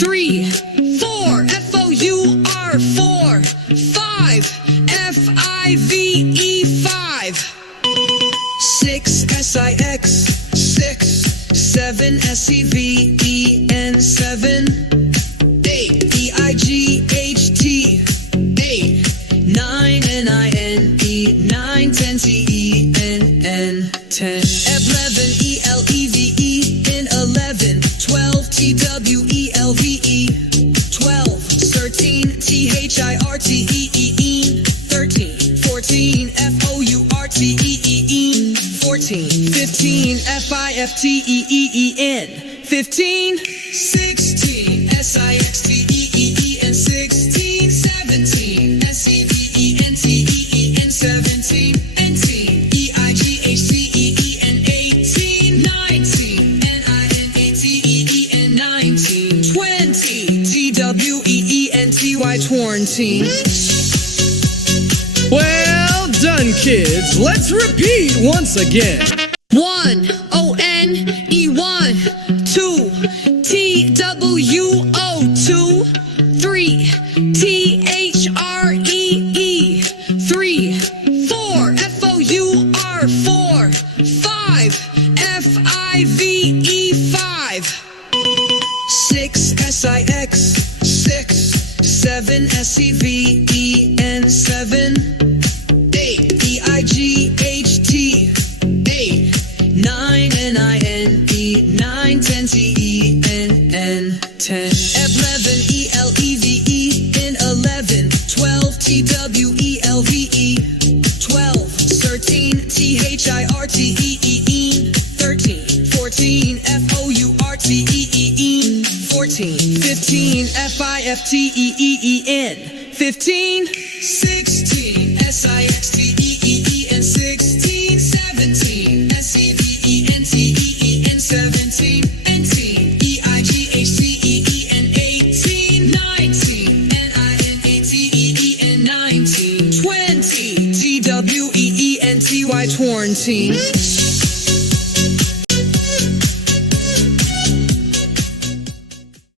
3, 4, F-O-U-R, 4, 5, F-I-V-E, 5, 6, S-I-X, 6, 7, S-E-V-E-N, 7, 8, E-I-G-H-T, 8, 9, N-I-N-E, 9, 10, T-E-N-N, 10, 11, E-L-E-V-E, in 11, 12, T-W-E-L-V-E, 12, 13, T-H-I-R-T-E-E-E, 13, 14, F-O-U-R-T-E-E-E, 14, 15, F-I-F-T-E-E-E-N, 15, 16, S-I-X-T-E-E-E-N, 16, 17, S-E-V-E-N-T-E-E-N, 17, 18, E-I-G-H-T-E-E-N, 18, 19, N-I-N-A-T-E-E-N, 19, 20, T-W-E-E-N-T-Y, 20. Well done, kids. Let's repeat once again. 1, O-N-E-1, 2, T-W-O, 2, 3, T-H-R-E-E, 3, 4, F-O-U-R, 4, 5, F-I-V-E, 5, 6, S-I-X, 6, 7, S-E-V-E-N, 7, 8, E-I-G-H-T, 8, 9, N-I-N-E, 9, 10, T-E-N-N, 10, 11, E-L-E-V-E, in 11, 12, T-W-E-L-V-E, 12, 13, T-H-I-R-T-E-E-E, 13, 14, F-O-U-R-T-E-E-E, 14, 15, F-I-F-T-E-E-E-N, 15, 16, S-I-X-T-E-E-E-N, 16, 17, S-E-V-E-N-T-E-E-N, 17, 18, E-I-G-H-T-E-E-N, 18, 19, N-I-N-A-T-E-E-N, 19, 20, T-W-E-E-N-T-Y, 20.